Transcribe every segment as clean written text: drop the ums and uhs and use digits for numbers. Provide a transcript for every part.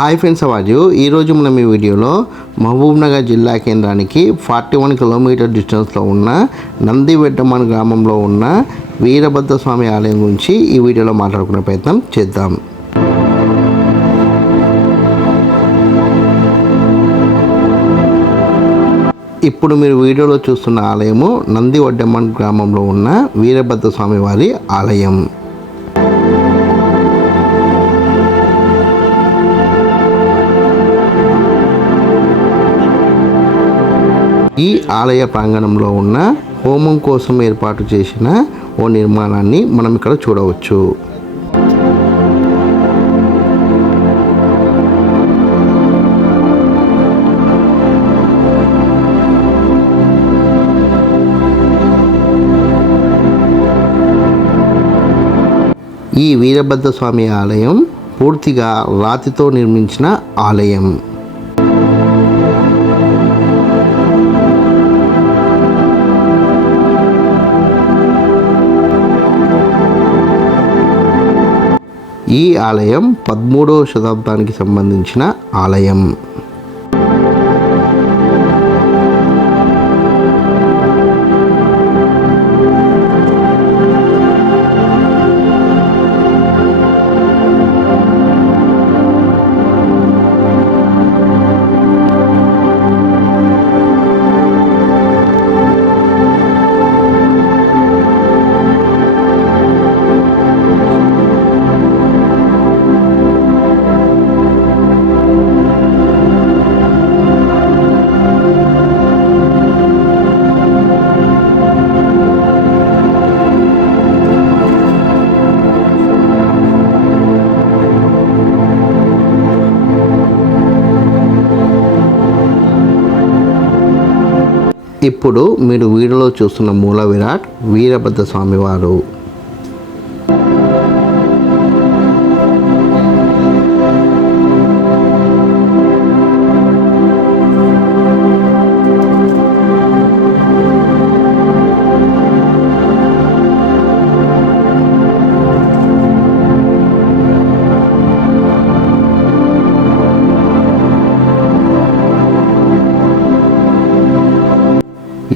Hi friends, అవాజు ఈరోజు మనం ఈ వీడియోలో మహబూబ్నగర్ జిల్లా కేంద్రానికి 41 కిలోమీటర్ డిస్టెన్స్లో ఉన్న నందివెడ్డమన్ గ్రామంలో ఉన్న వీరభద్రస్వామి ఆలయం గురించి ఈ వీడియోలో మాట్లాడుకునే ప్రయత్నం చేద్దాం. ఇప్పుడు మీరు వీడియోలో చూస్తున్న ఆలయము నందివెడ్డమన్ గ్రామంలో ఉన్న వీరభద్రస్వామి వారి ఆలయం. ఈ ఆలయ ప్రాంగణంలో ఉన్న హోమం కోసం ఏర్పాటు చేసిన ఓ నిర్మాణాన్ని మనం ఇక్కడ చూడవచ్చు. ఈ వీరభద్రస్వామి ఆలయం పూర్తిగా రాతితో నిర్మించిన ఆలయం. ఈ ఆలయం 13వ శతాబ్దానికి సంబంధించిన ఆలయం. ఇప్పుడు మీరు వీడియోలో చూస్తున్న మూల విరాట్ వీరభద్రస్వామి వారు.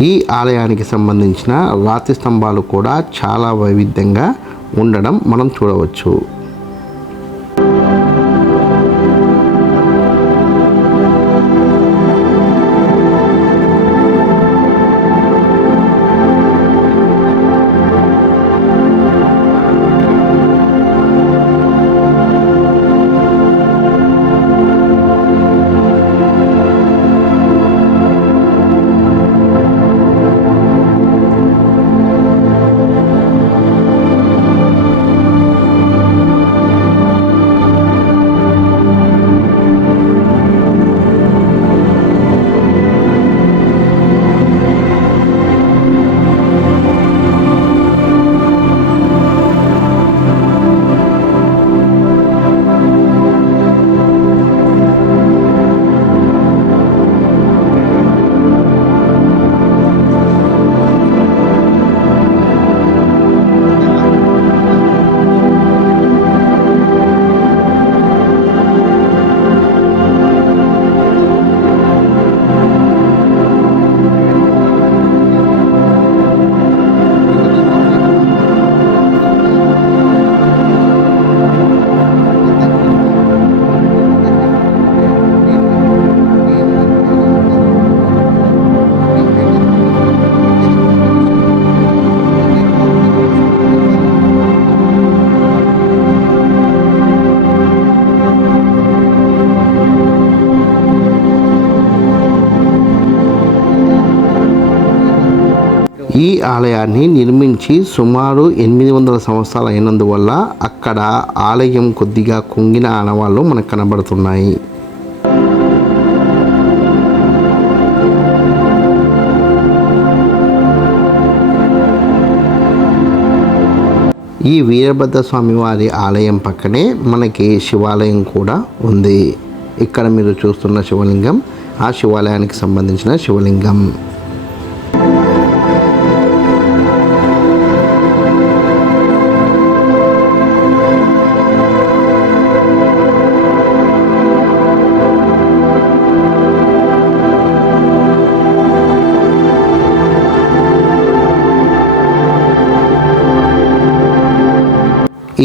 ఈ ఆలయానికి సంబంధించిన రాతి స్తంభాలు కూడా చాలా వైవిధ్యంగా ఉండడం మనం చూడవచ్చు. ఈ ఆలయాన్ని నిర్మించి సుమారు 800 సంవత్సరాలు అయినందువల్ల అక్కడ ఆలయం కొద్దిగా కుంగిన ఆనవాళ్ళు మనకు కనబడుతున్నాయి. ఈ వీరభద్రస్వామి వారి ఆలయం పక్కనే మనకి శివాలయం కూడా ఉంది. ఇక్కడ మీరు చూస్తున్న శివలింగం ఆ శివాలయానికి సంబంధించిన శివలింగం.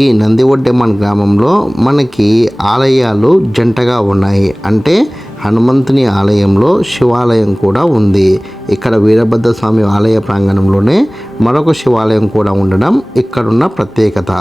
ఈ నందివడ్డెమ్మన్ గ్రామంలో మనకి ఆలయాలు జంటగా ఉన్నాయి. అంటే హనుమంతుని ఆలయంలో శివాలయం కూడా ఉంది. ఇక్కడ వీరభద్ర స్వామి ఆలయ ప్రాంగణంలోనే మరొక శివాలయం కూడా ఉండడం ఇక్కడున్న ప్రత్యేకత.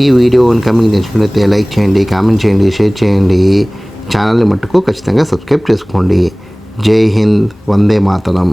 ఈ వీడియో కనుక మీకు నచ్చినట్లయితే లైక్ చేయండి, కామెంట్ చేయండి, షేర్ చేయండి. ఛానల్ని మట్టుకు ఖచ్చితంగా సబ్స్క్రైబ్ చేసుకోండి. జై హింద్, వందే మాతరం.